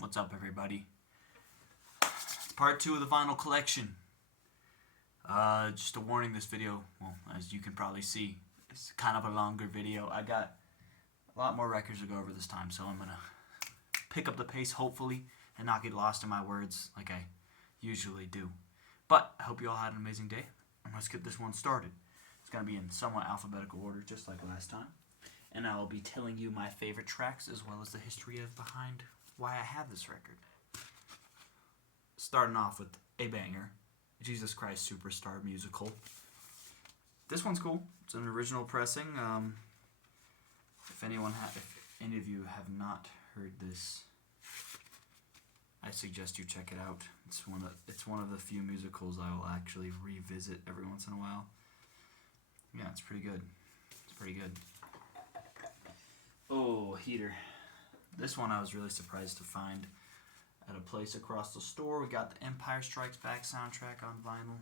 What's up, everybody? It's part 2 of the vinyl collection. Just a warning, this video, well, as you can probably see, it's kind of a longer video. I got a lot more records to go over this time, so I'm going to pick up the pace, hopefully, and not get lost in my words like I usually do. But I hope you all had an amazing day, and let's get this one started. It's going to be in somewhat alphabetical order, just like last time. And I will be telling you my favorite tracks, as well as the history behind why I have this record. Starting off with a banger, Jesus Christ Superstar musical. This one's cool. It's an original pressing. If any of you have not heard this, I suggest you check it out. It's one of the few musicals I will actually revisit every once in a while. Yeah, it's pretty good. It's pretty good. Oh, Heater. This one I was really surprised to find at a place across the store. We got the Empire Strikes Back soundtrack on vinyl,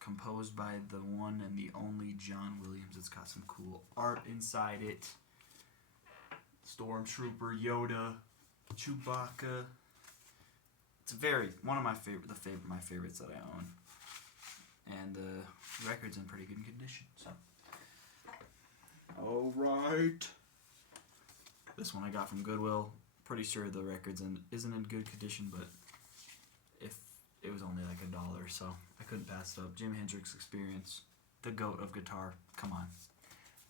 composed by the one and the only John Williams. It's got some cool art inside it. Stormtrooper, Yoda, Chewbacca. It's one of my favorites that I own, and the record's in pretty good condition. So, all right. This one I got from Goodwill. Pretty sure the record's isn't in good condition, but if it was only like $1, so I couldn't pass it up. Jimi Hendrix Experience, the GOAT of guitar. Come on,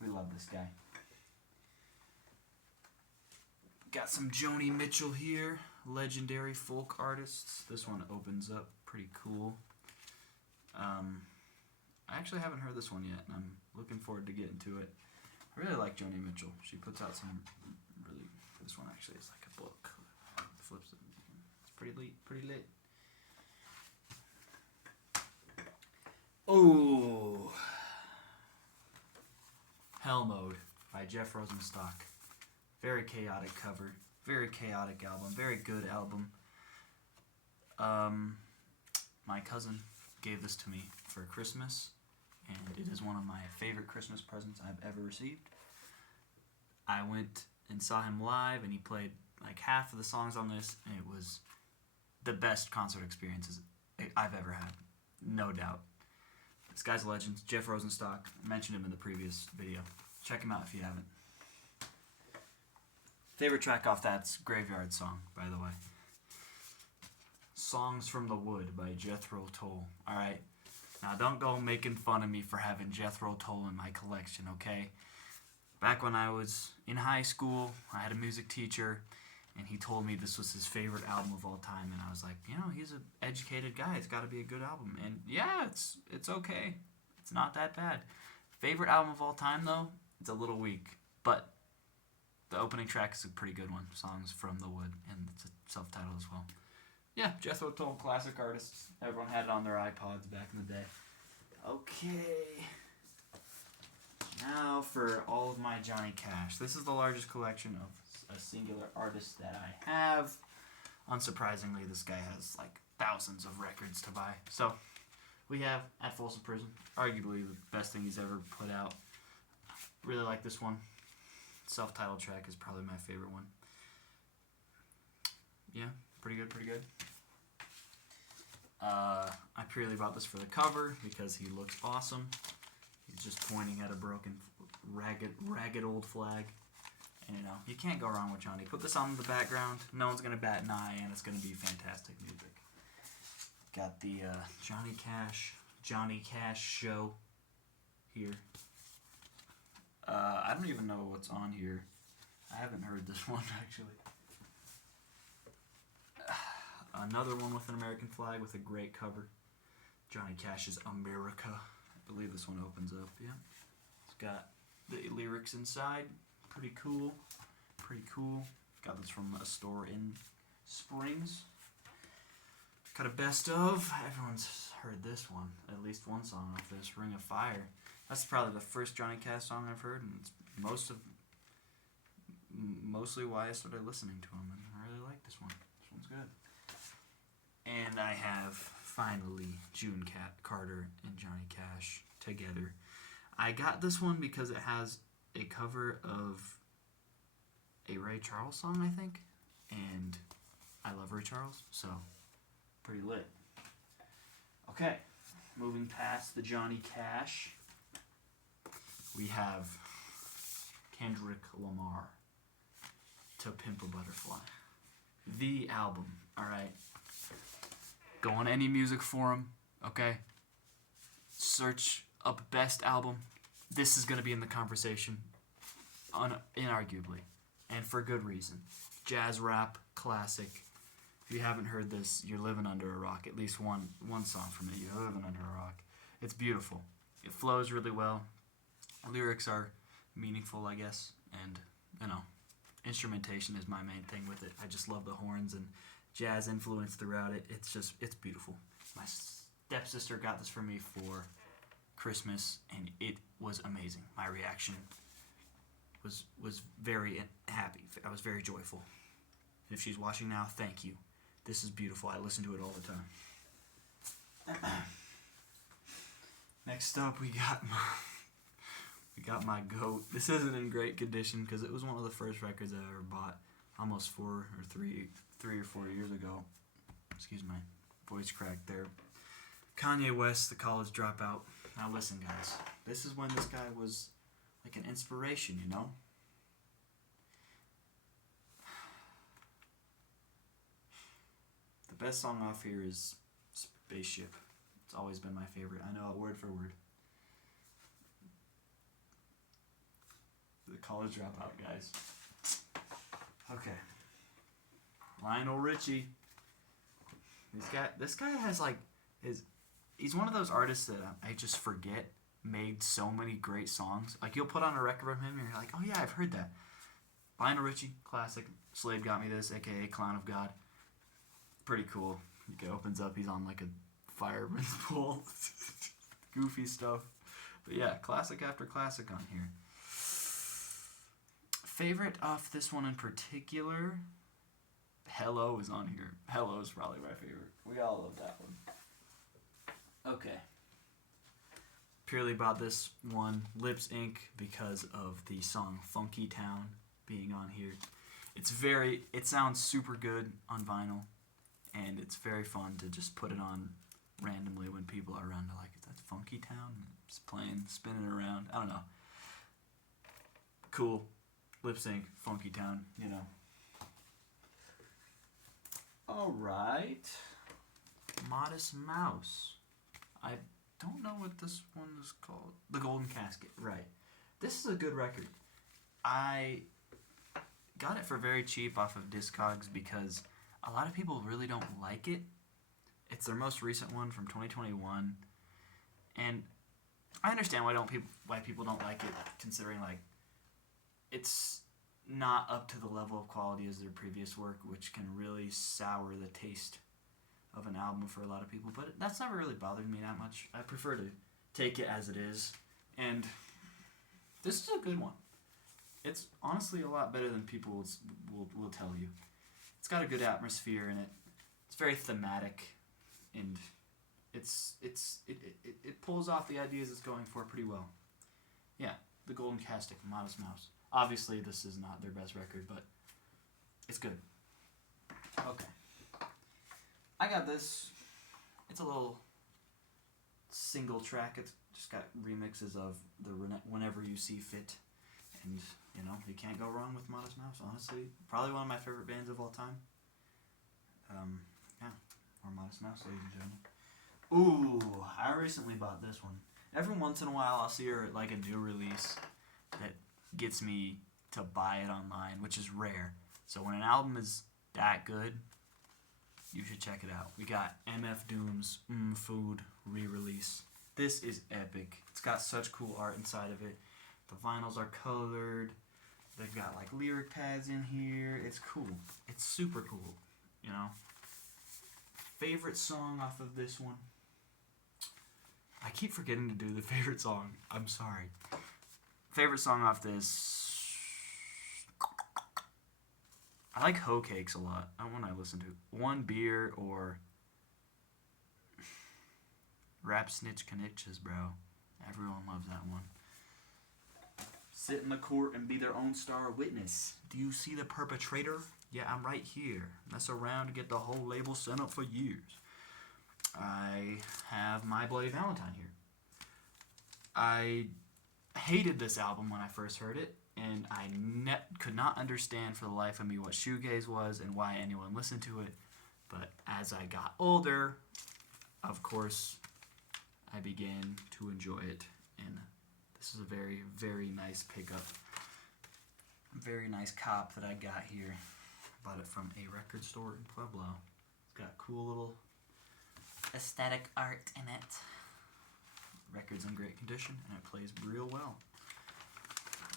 we love this guy. Got some Joni Mitchell here, legendary folk artists. This one opens up pretty cool. I actually haven't heard this one yet, and I'm looking forward to getting to it. I really like Joni Mitchell. She puts out some really. This one actually is like a book. Flips it. It's pretty lit. Oh, Hell Mode by Jeff Rosenstock. Very chaotic cover. Very chaotic album. Very good album. My cousin gave this to me for Christmas, and it is one of my favorite Christmas presents I've ever received. I went and saw him live, and he played like half of the songs on this, and it was the best concert experiences I've ever had, no doubt. This guy's a legend, Jeff Rosenstock. I mentioned him in the previous video. Check him out if you haven't. Favorite track off that's Graveyard Song, by the way. Songs from the Wood by Jethro Tull. Alright, now don't go making fun of me for having Jethro Tull in my collection, okay? Back when I was in high school, I had a music teacher, and he told me this was his favorite album of all time, and I was like, he's an educated guy. It's got to be a good album. And yeah, it's okay. It's not that bad. Favorite album of all time, though, it's a little weak, but the opening track is a pretty good one, Songs from the Wood, and it's a self-titled as well. Yeah, Jethro Tull, classic artists. Everyone had it on their iPods back in the day. Okay. Now for all of my Johnny Cash. This is the largest collection of a singular artist that I have. Unsurprisingly, this guy has like thousands of records to buy. So we have At Folsom Prison, arguably the best thing he's ever put out. Really like this one. Self-titled track is probably my favorite one. Yeah, pretty good. I purely bought this for the cover because he looks awesome. He's just pointing at a broken, ragged old flag. And you can't go wrong with Johnny. Put this on in the background, no one's going to bat an eye, and it's going to be fantastic music. Got the Johnny Cash show here. I don't even know what's on here. I haven't heard this one, actually. Another one with an American flag with a great cover. Johnny Cash's America. I believe this one opens up, yeah. It's got the lyrics inside. Pretty cool. Got this from a store in Springs. Got a best of. Everyone's heard this one. At least one song off this, Ring of Fire. That's probably the first Johnny Cash song I've heard, and it's mostly why I started listening to him, and I really like this one. This one's good. And I have, finally, June Carter and Johnny Cash together. I got this one because it has a cover of a Ray Charles song, I think, and I love Ray Charles, so pretty lit. Okay, moving past the Johnny Cash, we have Kendrick Lamar, To Pimp a Butterfly. The album, alright? Go on any music forum, okay? Search up best album. This is going to be in the conversation, inarguably, and for good reason. Jazz rap, classic. If you haven't heard this, you're living under a rock. At least one song from it, you're living under a rock. It's beautiful. It flows really well. Lyrics are meaningful, I guess, and, instrumentation is my main thing with it. I just love the horns and jazz influence throughout it. It's beautiful. My stepsister got this for me for Christmas, and it was amazing. My reaction was very happy. I was very joyful. And if she's watching now, thank you. This is beautiful. I listen to it all the time. Next up, we got my goat. This isn't in great condition because it was one of the first records I ever bought almost 3 or 4 years ago. Excuse my voice crack there. Kanye West, The College Dropout. Now listen, guys. This is when this guy was like an inspiration, The best song off here is Spaceship. It's always been my favorite. I know it word for word. The College Dropout, guys. Okay. Lionel Richie. This guy has he's one of those artists that I just forget made so many great songs. Like, you'll put on a record from him and you're like, oh yeah, I've heard that. Lionel Richie, classic. Slave Got Me This, aka Clown of God. Pretty cool. He opens up, he's on like a fireman's pole. Goofy stuff. But yeah, classic after classic on here. Favorite off this one in particular, Hello is on here. Hello is probably my favorite. We all love that one. Okay. Purely about this one, Lips Inc. because of the song Funky Town being on here. It sounds super good on vinyl, and it's very fun to just put it on randomly when people are around to like, that's Funky Town? Just playing, spinning around. I don't know. Cool. Lip Sync, Funky Town, Alright. Modest Mouse. I don't know what this one is called. The Golden Casket, right. This is a good record. I got it for very cheap off of Discogs because a lot of people really don't like it. It's their most recent one from 2021. And I understand why people don't like it, considering it's not up to the level of quality as their previous work, which can really sour the taste of an album for a lot of people. But that's never really bothered me that much. I prefer to take it as it is. And this is a good one. It's honestly a lot better than people will tell you. It's got a good atmosphere in it. It's very thematic, and it pulls off the ideas it's going for pretty well. Yeah, The Golden Casket, Modest Mouse. Obviously, this is not their best record, but it's good. Okay. I got this. It's a little single track. It's just got remixes of the Whenever You See Fit. And, you can't go wrong with Modest Mouse, honestly. Probably one of my favorite bands of all time. Yeah. Or Modest Mouse, ladies and gentlemen. Ooh, I recently bought this one. Every once in a while, I'll see a new release that gets me to buy it online, which is rare. So when an album is that good, you should check it out. We got MF Doom's Food re-release. This is epic. It's got such cool art inside of it. The vinyls are colored. They've got lyric pads in here. It's cool. It's super cool, Favorite song off of this one? I keep forgetting to do the favorite song. I'm sorry. Favorite song off this? I like Hoe Cakes a lot. That one I listen to. One Beer or Rap Snitch Connitches, bro. Everyone loves that one. Sit in the court and be their own star witness. Do you see the perpetrator? Yeah, I'm right here. Mess around to get the whole label sent up for years. I have My Bloody Valentine here. I hated this album when I first heard it, and I could not understand for the life of me what shoegaze was and why anyone listened to it. But as I got older, of course, I began to enjoy it, and this is a very, very nice pickup. Very nice cop that I got here. Bought it from a record store in Pueblo. It's got cool little aesthetic art in it. Record's in great condition, and it plays real well.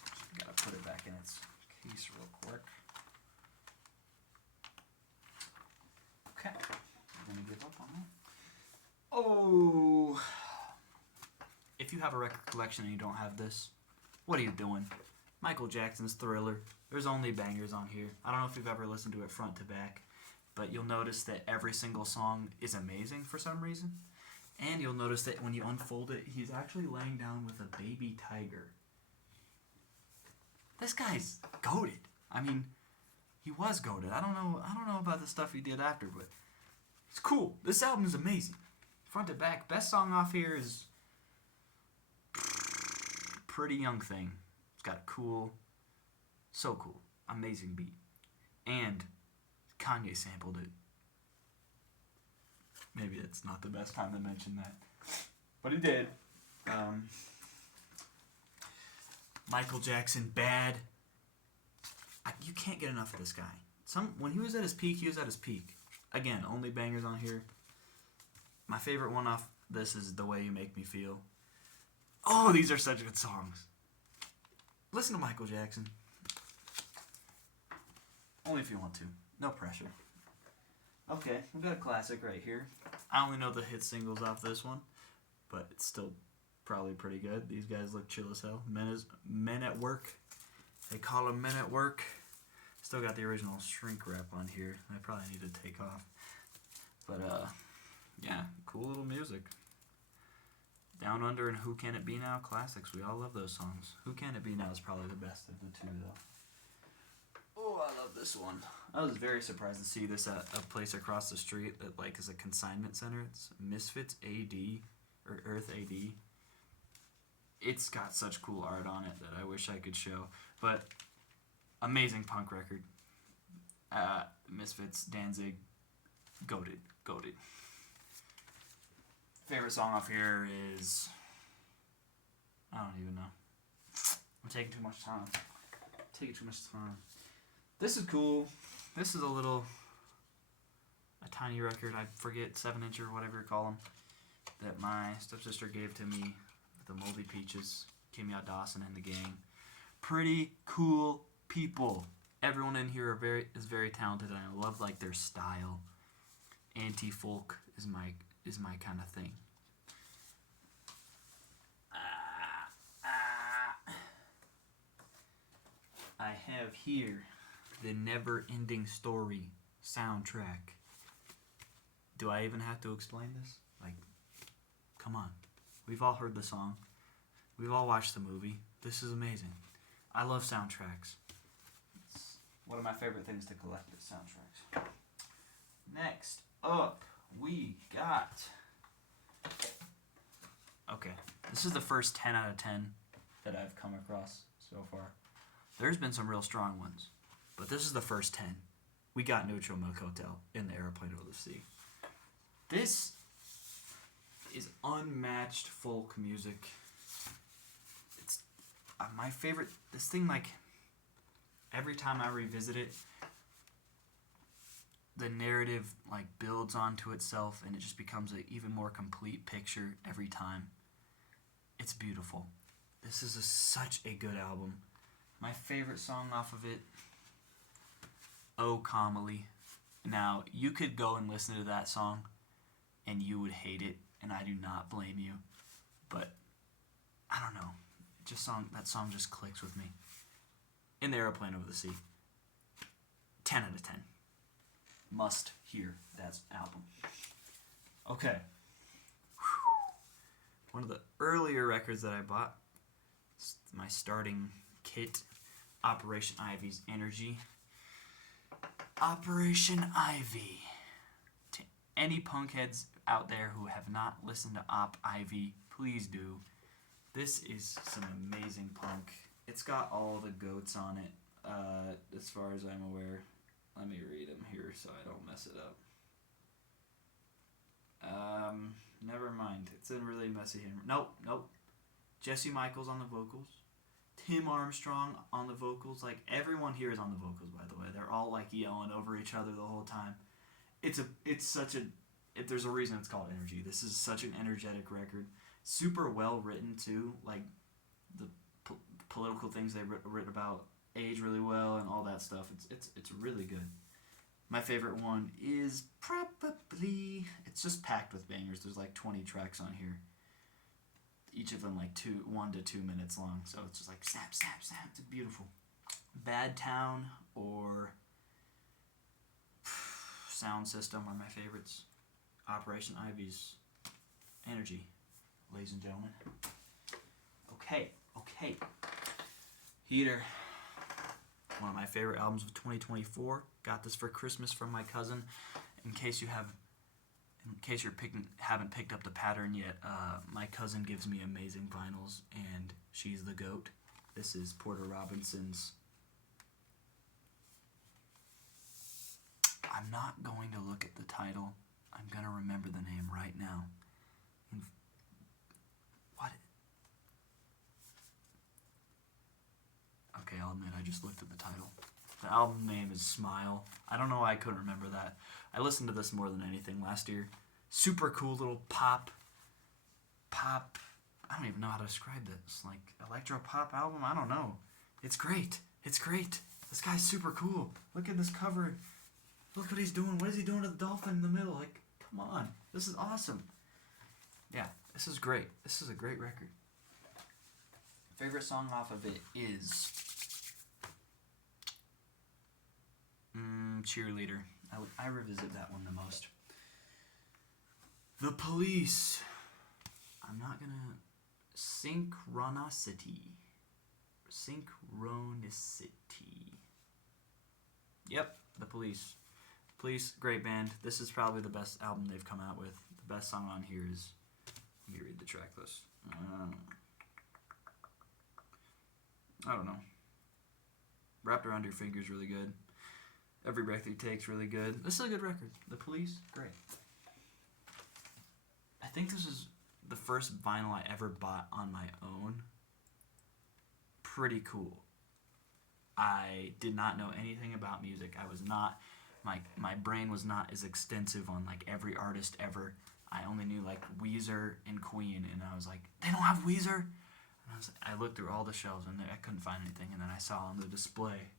Just gotta put it back in its case real quick. Okay, I'm gonna give up on that. Oh, if you have a record collection and you don't have this, what are you doing? Michael Jackson's Thriller. There's only bangers on here. I don't know if you've ever listened to it front to back, but you'll notice that every single song is amazing for some reason. And you'll notice that when you unfold it, he's actually laying down with a baby tiger. This guy's goated. I mean, he was goated. I don't know about the stuff he did after, but it's cool. This album is amazing. Front to back. Best song off here is Pretty Young Thing. It's got a cool, so cool, amazing beat. And Kanye sampled it. Maybe it's not the best time to mention that, but he did. Michael Jackson, Bad. You can't get enough of this guy. When he was at his peak, he was at his peak. Again, only bangers on here. My favorite one off this is The Way You Make Me Feel. Oh, these are such good songs. Listen to Michael Jackson. Only if you want to. No pressure. Okay, we've got a classic right here. I only know the hit singles off this one, but it's still probably pretty good. These guys look chill as hell. Men at Work. They call them Men at Work. Still got the original shrink wrap on here. I probably need to take off. But, yeah, cool little music. Down Under and Who Can It Be Now? Classics. We all love those songs. Who Can It Be Now is probably the best of the two, though. Oh, I love this one. I was very surprised to see this at a place across the street that like is a consignment center. It's Misfits AD or Earth AD. It's got such cool art on it that I wish I could show. But amazing punk record. Misfits, Danzig, goated. Favorite song off here is I don't even know. I'm taking too much time. This is cool. This is a tiny record. I forget 7-inch or whatever you call them. That my stepsister gave to me. The Moldy Peaches, Kimya Dawson and the gang. Pretty cool people. Everyone in here is very talented, and I love like their style. Anti-folk is my kind of thing. I have here the Never Ending Story soundtrack. Do I even have to explain this? Like, come on. We've all heard the song. We've all watched the movie. This is amazing. I love soundtracks. It's one of my favorite things to collect is soundtracks. Next up, we got... Okay, this is the first 10 out of 10 that I've come across so far. There's been some real strong ones, but this is the first 10. We got Neutral Milk Hotel in the Airplane Over the Sea. This is unmatched folk music. It's my favorite. This thing, like, every time I revisit it, the narrative like builds onto itself, and it just becomes an even more complete picture every time. It's beautiful. This is such a good album. My favorite song off of it, Oh Kamali. Now, you could go and listen to that song, and you would hate it, and I do not blame you. But, I don't know. That song just clicks with me. In the Airplane Over the Sea. 10 out of 10. Must hear that album. Okay. One of the earlier records that I bought, my starting kit, Operation Ivy's Energy. Operation Ivy. To any punkheads out there who have not listened to Op Ivy, please do. This is some amazing punk. It's got all the goats on it, as far as I'm aware. Let me read them here so I don't mess it up. Never mind. It's a really messy hand. Nope. Jesse Michaels on the vocals. Tim Armstrong on the vocals. Like, everyone here is on the vocals, by the way. They're all, like, yelling over each other the whole time. There's a reason it's called Energy. This is such an energetic record. Super well written, too. Like, the political things they written about age really well and all that stuff. It's really good. My favorite one is probably... It's just packed with bangers. There's like 20 tracks on here. Each of them like 1 to 2 minutes long. So it's just like snap, snap, snap. It's beautiful. Bad Town or Sound System are my favorites. Operation Ivy's Energy, ladies and gentlemen. Okay. Heater. One of my favorite albums of 2024. Got this for Christmas from my cousin. In case you haven't picked up the pattern yet, my cousin gives me amazing vinyls, and she's the GOAT. This is Porter Robinson's. I'm not going to look at the title. I'm going to remember the name right now. What? Okay, I'll admit I just looked at the title. The album name is Smile. I don't know why I couldn't remember that. I listened to this more than anything last year. Super cool little pop. I don't even know how to describe this. Like, electro pop album? I don't know. It's great. This guy's super cool. Look at this cover. Look what he's doing. What is he doing to the dolphin in the middle? Like, come on. This is awesome. Yeah, this is great. This is a great record. Favorite song off of it is Cheerleader. I revisit that one the most. The Police. I'm not gonna... Synchronicity. Yep, The Police. Police, great band. This is probably the best album they've come out with. The best song on here is... Let me read the track list. I don't know. Wrapped Around Your Finger is really good. Every Breath You Take's really good. This is a good record. The Police, great. I think this is the first vinyl I ever bought on my own. Pretty cool. I did not know anything about music. I was not... My brain was not as extensive on like every artist ever. I only knew like Weezer and Queen, and I was like, they don't have Weezer? And I looked through all the shelves, and I couldn't find anything, and then I saw on the display,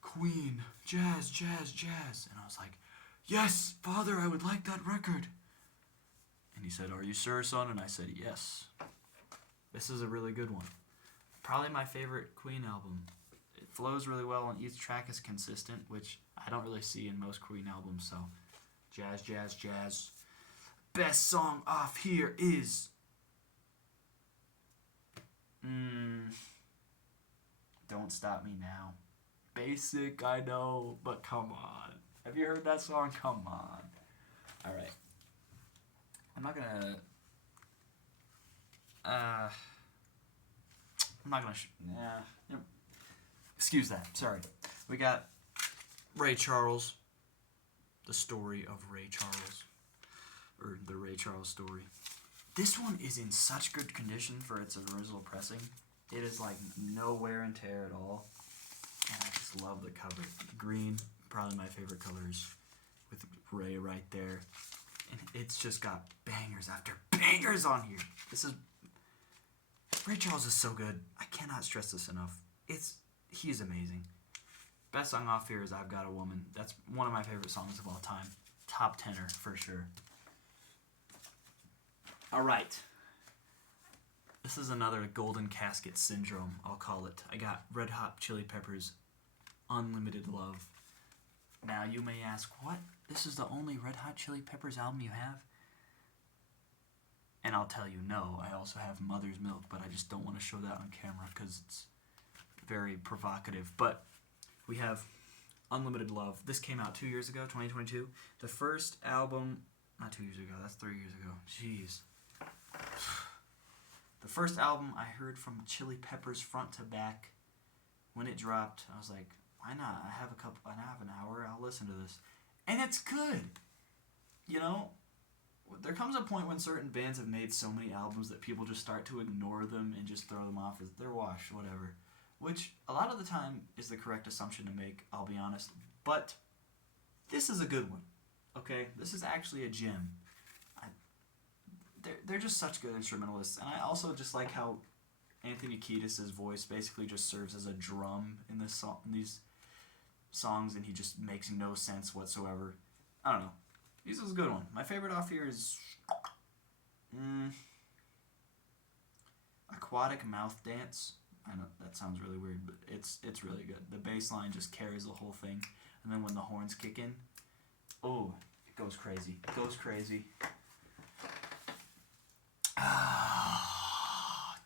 Queen, jazz. And I was like, yes, Father, I would like that record. And he said, are you sure, son? And I said, yes. This is a really good one. Probably my favorite Queen album. It flows really well, and each track is consistent, which I don't really see in most Queen albums, so jazz. Best song off here is... Don't Stop Me Now. Basic, I know, but come on. Have you heard that song? Come on. Alright. I'm not gonna... Excuse that. Sorry. We got Ray Charles. The Story of Ray Charles. Or The Ray Charles Story. This one is in such good condition for its original pressing. It is like no wear and tear at all. And I just love the cover. Green, probably my favorite colors, with Ray right there. And it's just got bangers after bangers on here. Ray Charles is so good. I cannot stress this enough. He's amazing. Best song off here is I've Got a Woman. That's one of my favorite songs of all time. Top tenor for sure. Alright. This is another golden casket syndrome, I'll call it. I got Red Hot Chili Peppers' Unlimited Love. Now you may ask, what? This is the only Red Hot Chili Peppers album you have? And I'll tell you, no. I also have Mother's Milk, but I just don't want to show that on camera because it's very provocative. But we have Unlimited Love. This came out 2 years ago, 2022. The first album, not 2 years ago, that's 3 years ago. Jeez. The first album I heard from Chili Peppers front to back when it dropped. I was like, why not? I have an hour. I'll listen to this, and it's good. You know, there comes a point when certain bands have made so many albums that people just start to ignore them and just throw them off as they're washed, whatever. Which a lot of the time is the correct assumption to make. I'll be honest, but this is a good one. Okay, this is actually a gem. They're just such good instrumentalists, and I also just like how Anthony Kiedis' voice basically just serves as a drum in these songs, and he just makes no sense whatsoever. I don't know. This is a good one. My favorite off here is Aquatic Mouth Dance. I know that sounds really weird, but it's really good. The bass line just carries the whole thing, and then when the horns kick in, oh, it goes crazy. It goes crazy.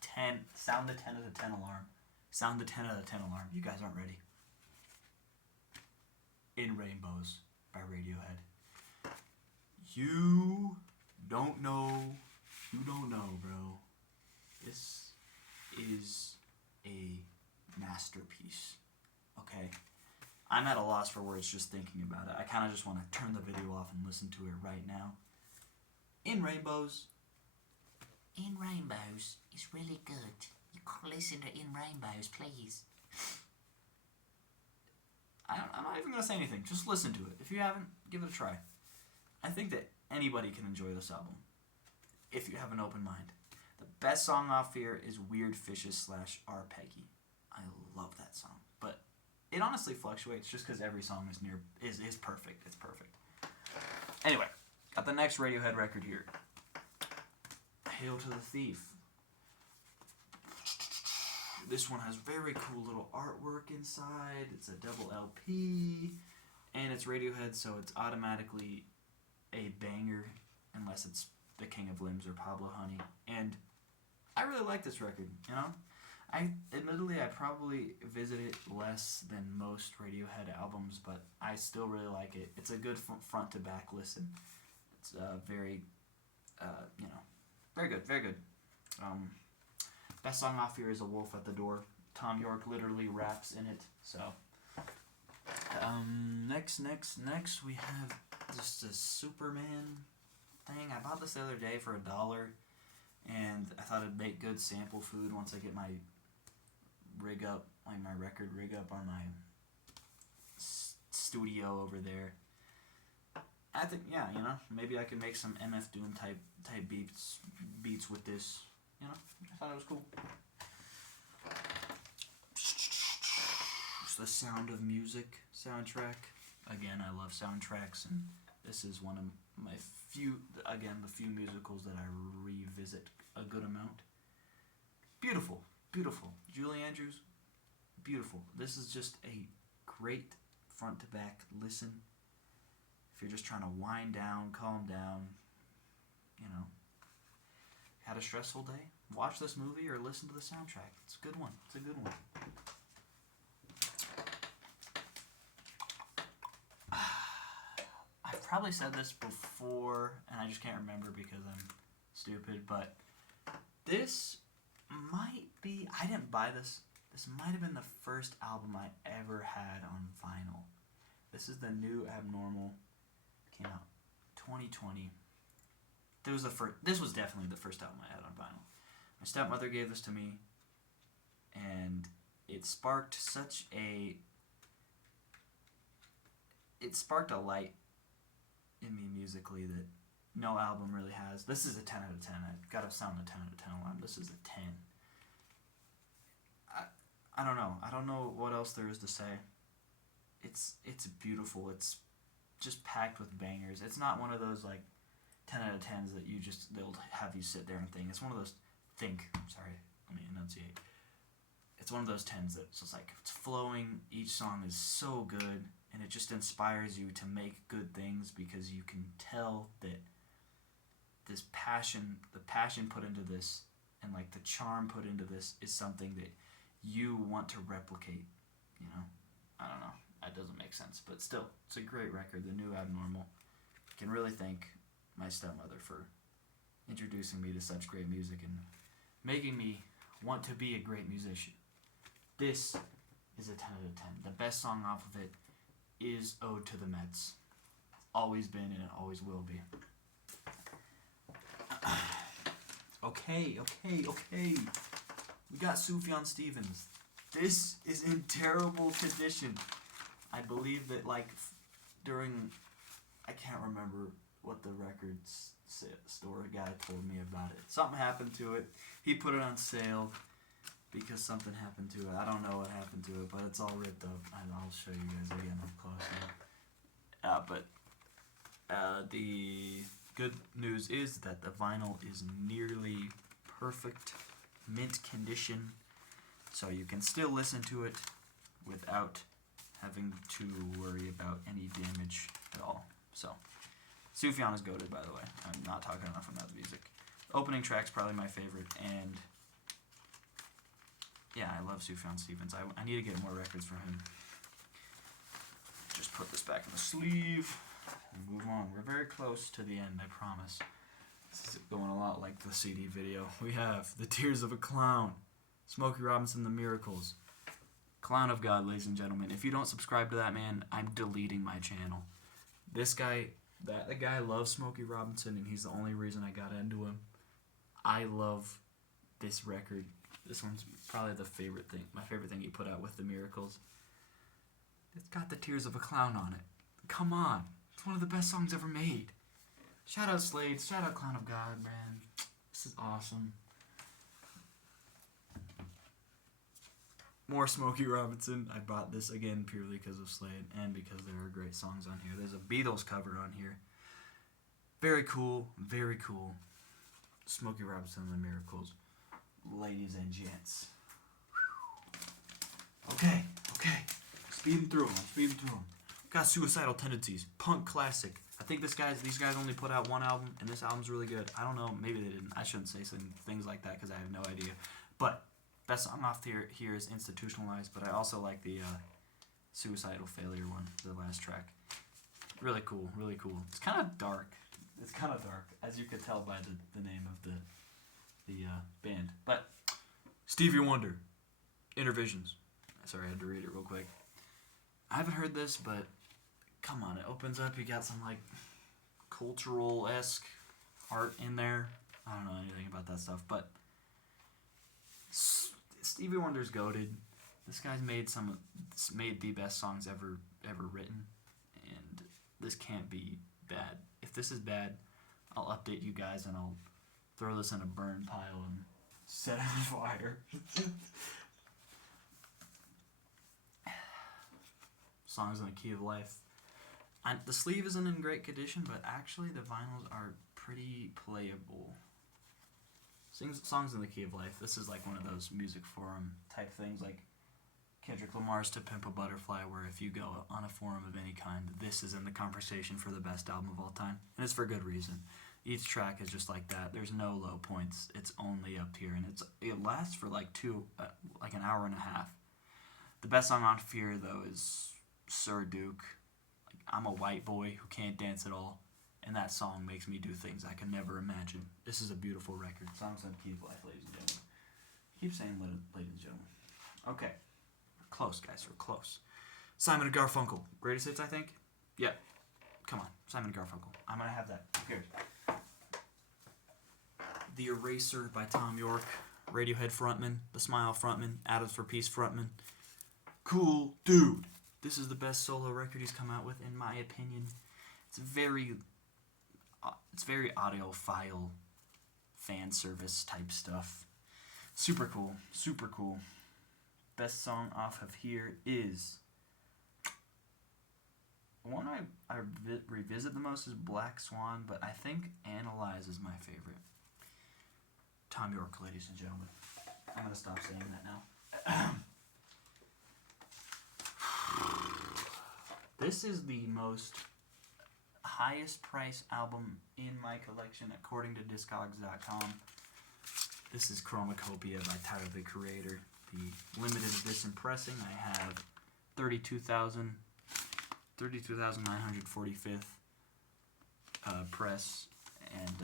10. Sound the 10 out of 10 alarm. Sound the 10 out of 10 alarm. You guys aren't ready. In Rainbows by Radiohead. You don't know. You don't know, bro. This is a masterpiece. Okay? I'm at a loss for words just thinking about it. I kind of just want to turn the video off and listen to it right now. In Rainbows. In Rainbows is really good. You can listen to In Rainbows, please. I'm not even going to say anything. Just listen to it. If you haven't, give it a try. I think that anybody can enjoy this album if you have an open mind. The best song off here is Weird Fishes / R. Peggy. I love that song. But it honestly fluctuates just because every song is perfect. It's perfect. Anyway, got the next Radiohead record here. Hail to the Thief. This one has very cool little artwork inside. It's a double LP, and it's Radiohead, so it's automatically a banger, unless it's The King of Limbs or Pablo Honey. And I really like this record, you know? I probably visit it less than most Radiohead albums, but I still really like it. It's a good front to back listen. It's very, very good, very good. Best song off here is A Wolf at the Door. Tom York literally raps in it. So, next we have just a Superman thing. I bought this the other day for $1, and I thought it'd make good sample food once I get my rig up, like my record rig up on my studio over there. I think, yeah, you know, maybe I could make some MF Doom type beats with this. You know, I thought it was cool. It's the Sound of Music soundtrack. Again, I love soundtracks, and this is one of my the few musicals that I revisit a good amount. Beautiful, beautiful. Julie Andrews, beautiful. This is just a great front to back listen. If you're just trying to wind down, calm down, you know, had a stressful day, watch this movie or listen to the soundtrack. It's a good one. It's a good one. I've probably said this before, and I just can't remember because I'm stupid, but this might be, I didn't buy this. This might have been the first album I ever had on vinyl. This is the New Abnormal. Came out 2020. This was definitely the first album I had on vinyl. My stepmother gave this to me, and it sparked a light in me musically that no album really has. This is a 10 out of 10. I've got to sound a 10 out of 10 alarm. This is a 10. I don't know. I don't know what else there is to say. It's beautiful. It's just packed with bangers. It's not one of those like 10 out of 10s that they'll have you sit there and think. It's one of those let me enunciate. It's one of those 10s that's just like, it's flowing. Each song is so good, and it just inspires you to make good things because you can tell that the passion put into this and like the charm put into this is something that you want to replicate, you know? I don't know. That doesn't make sense, but still, it's a great record. The New Abnormal. I can really thank my stepmother for introducing me to such great music and making me want to be a great musician. This is a 10 out of 10. The best song off of it is Ode to the Mets. Always been and it always will be. Okay. We got Sufjan Stevens. This is in terrible condition. I believe that during, I can't remember what the records store guy told me about it. Something happened to it. He put it on sale because something happened to it. I don't know what happened to it, but it's all ripped up. And I'll show you guys again up close now. But the good news is that the vinyl is nearly perfect mint condition, so you can still listen to it without having to worry about any damage at all. So, Sufjan is goated, by the way. I'm not talking enough about the music. The opening track's probably my favorite, and yeah, I love Sufjan Stevens. I need to get more records from him. Just put this back in the sleeve and move on. We're very close to the end, I promise. This is going a lot like the CD video. We have The Tears of a Clown, Smokey Robinson, The Miracles, Clown of God, ladies and gentlemen. If you don't subscribe to that man, I'm deleting my channel. This guy, the guy loves Smokey Robinson, and he's the only reason I got into him. I love this record. This one's probably my favorite thing he put out with The Miracles. It's got The Tears of a Clown on it. Come on. It's one of the best songs ever made. Shout out Slade. Shout out Clown of God, man. This is awesome. More Smokey Robinson. I bought this again purely because of Slade and because there are great songs on here. There's a Beatles cover on here. Very cool. Very cool. Smokey Robinson and The Miracles. Ladies and gents. Okay. Speeding through them. Got Suicidal Tendencies. Punk classic. I think these guys only put out one album, and this album's really good. I don't know, maybe they didn't. I shouldn't say some things like that because I have no idea. But best song off here is Institutionalized, but I also like the Suicidal Failure one, the last track. Really cool. It's kind of dark. As you could tell by the name of the band. But Stevie Wonder, Inner Visions. Sorry, I had to read it real quick. I haven't heard this, but come on, it opens up. You got some cultural-esque art in there. I don't know anything about that stuff, but Stevie Wonder's goated. This guy's made the best songs ever written, and this can't be bad. If this is bad, I'll update you guys and I'll throw this in a burn pile and set it on fire. Songs in the Key of Life. The sleeve isn't in great condition, but actually the vinyls are pretty playable. Songs in the Key of Life. This is like one of those music forum type things, like Kendrick Lamar's To Pimp a Butterfly, where if you go on a forum of any kind, this is in the conversation for the best album of all time, and it's for good reason. Each track is just like that. There's no low points. It's only up here, and it lasts for like an hour and a half. The best song on here though is Sir Duke. I'm a white boy who can't dance at all, and that song makes me do things I could never imagine. This is a beautiful record. Songs in the Key of Life, ladies and gentlemen. I keep saying ladies and gentlemen. Okay. We're close, guys. We're close. Simon and Garfunkel. Greatest hits, I think? Yeah. Come on. Simon and Garfunkel. I'm going to have that. Who cares? The Eraser by Tom York. Radiohead frontman. The Smile frontman. Atoms for Peace frontman. Cool dude. This is the best solo record he's come out with, in my opinion. It's very audiophile, fan service type stuff. Super cool. Best song off of here is... The one I revisit the most is Black Swan, but I think Analyze is my favorite. Tom York, ladies and gentlemen. I'm going to stop saying that now. This is the most highest price album in my collection according to Discogs.com. This is Chromacopia by Tyler the Creator. The limited edition pressing, I have 32,000 32,945th press, and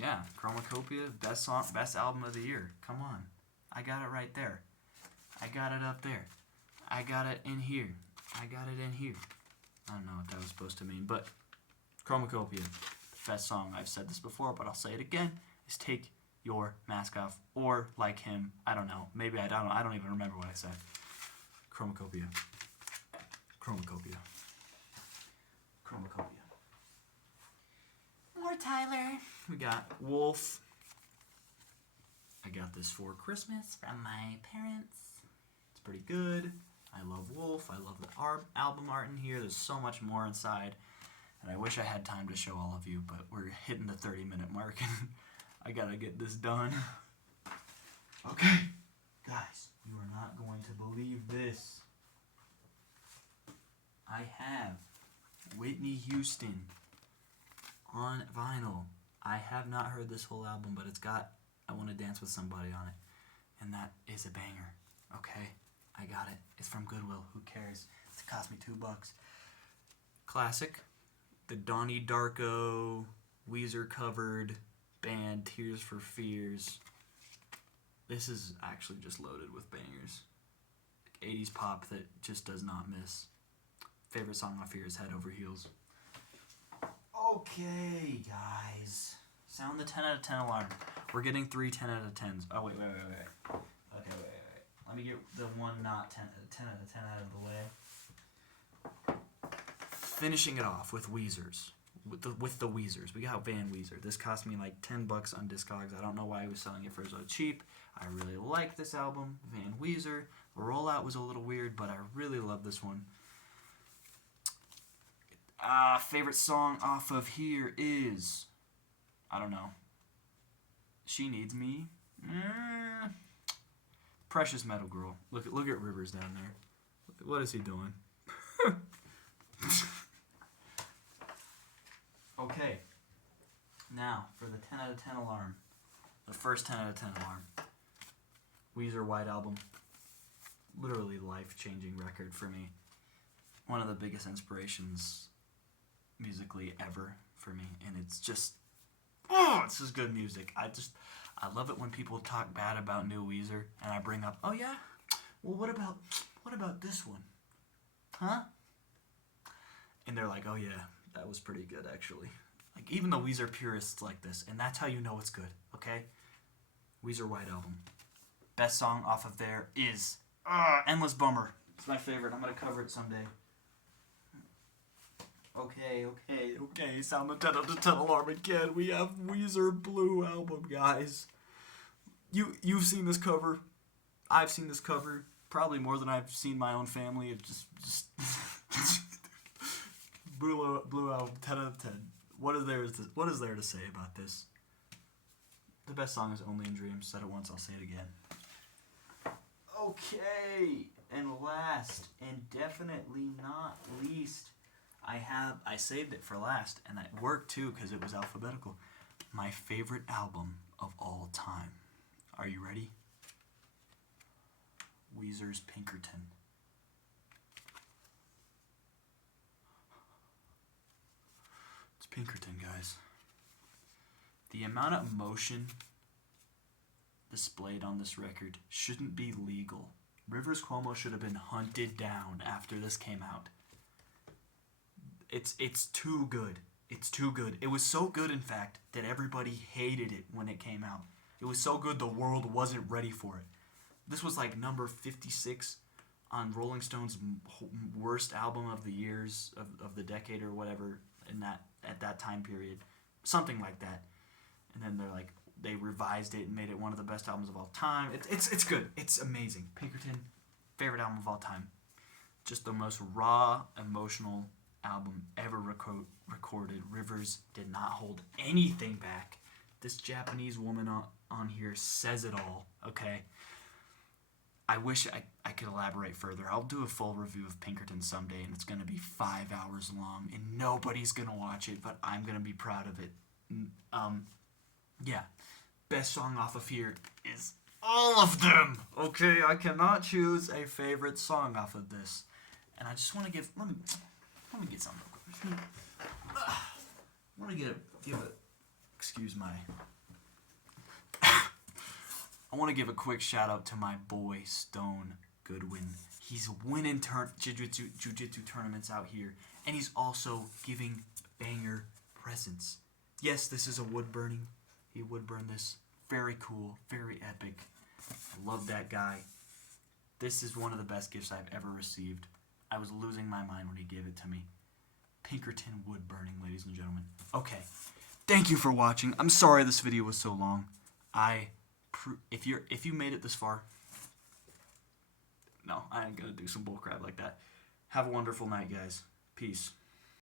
yeah, Chromacopia, best album of the year. Come on, I got it right there. I got it up there. I got it in here. I got it in here. I don't know what that was supposed to mean, but Chromacopia, best song. I've said this before, but I'll say it again. Is Take Your Mask Off, or like him. I don't know. Maybe I don't. I don't even remember what I said. Chromacopia. Chromacopia. Chromacopia. More Tyler. We got Wolf. I got this for Christmas from my parents. It's pretty good. I love Wolf. I love the album art in here. There's so much more inside. And I wish I had time to show all of you, but we're hitting the 30-minute mark and I gotta get this done. Okay. Guys, you are not going to believe this. I have Whitney Houston on vinyl. I have not heard this whole album, but it's got I Want to Dance with Somebody on it. And that is a banger. Okay? I got it. It's from Goodwill. Who cares? It cost me $2. Classic. The Donnie Darko Weezer covered band Tears for Fears. This is actually just loaded with bangers. 80s pop that just does not miss. Favorite song off here is Head Over Heels. Okay, guys. Sound the 10 out of 10 alarm. We're getting 3 10 out of 10s. Oh, wait. Okay, wait. Let me get the one not 10 out of 10 out of the way. Finishing it off with Weezers. With the Weezers. We got Van Weezer. This cost me like $10 on Discogs. I don't know why he was selling it for so cheap. I really like this album, Van Weezer. The rollout was a little weird, but I really love this one. Favorite song off of here is, I don't know, She Needs Me. Precious Metal Girl. Look at Rivers down there. What is he doing? Okay. Now, for the 10 out of 10 alarm. The first 10 out of 10 alarm. Weezer White Album. Literally life-changing record for me. One of the biggest inspirations musically ever for me. And it's just, it's just good music. I love it when people talk bad about new Weezer and I bring up, oh yeah? Well, what about this one? Huh? And they're like, oh yeah, that was pretty good actually. Like even the Weezer purists like this, and that's how you know it's good, okay? Weezer White Album. Best song off of there is Endless Bummer. It's my favorite. I'm gonna cover it someday. Okay. Sound the 10 out of 10 alarm again. We have Weezer Blue Album, guys. You've seen this cover. I've seen this cover probably more than I've seen my own family. It just Blue Album 10 out of 10. What is there to say about this? The best song is Only in Dreams. Said it once, I'll say it again. Okay, and last and definitely not least, I saved it for last, and it worked too because it was alphabetical. My favorite album of all time. Are you ready? Weezer's Pinkerton. It's Pinkerton, guys. The amount of emotion displayed on this record shouldn't be legal. Rivers Cuomo should have been hunted down after this came out. It's too good. It's too good. It was so good, in fact, that everybody hated it when it came out. It was so good the world wasn't ready for it. This was like number 56 on Rolling Stone's worst album of the years of the decade or whatever at that time period. Something like that. And then they revised it and made it one of the best albums of all time. It's good. It's amazing. Pinkerton, favorite album of all time. Just the most raw, emotional album ever recorded. Rivers did not hold anything back. This Japanese woman on here says it all, okay? I wish I could elaborate further. I'll do a full review of Pinkerton someday, and it's going to be 5 hours long, and nobody's going to watch it, but I'm going to be proud of it. Yeah. Best song off of here is all of them, okay? I cannot choose a favorite song off of this. And I just want to give. Let me get something real quick. I want to give a. Excuse my. I want to give a quick shout out to my boy Stone Goodwin. He's winning jiu-jitsu tournaments out here, and he's also giving banger presents. Yes, this is a wood burning. He wood burned this. Very cool, very epic. I love that guy. This is one of the best gifts I've ever received. I was losing my mind when he gave it to me. Pinkerton wood burning, ladies and gentlemen. Okay, thank you for watching. I'm sorry this video was so long. If you made it this far, no, I ain't gonna do some bullcrap like that. Have a wonderful night, guys. Peace.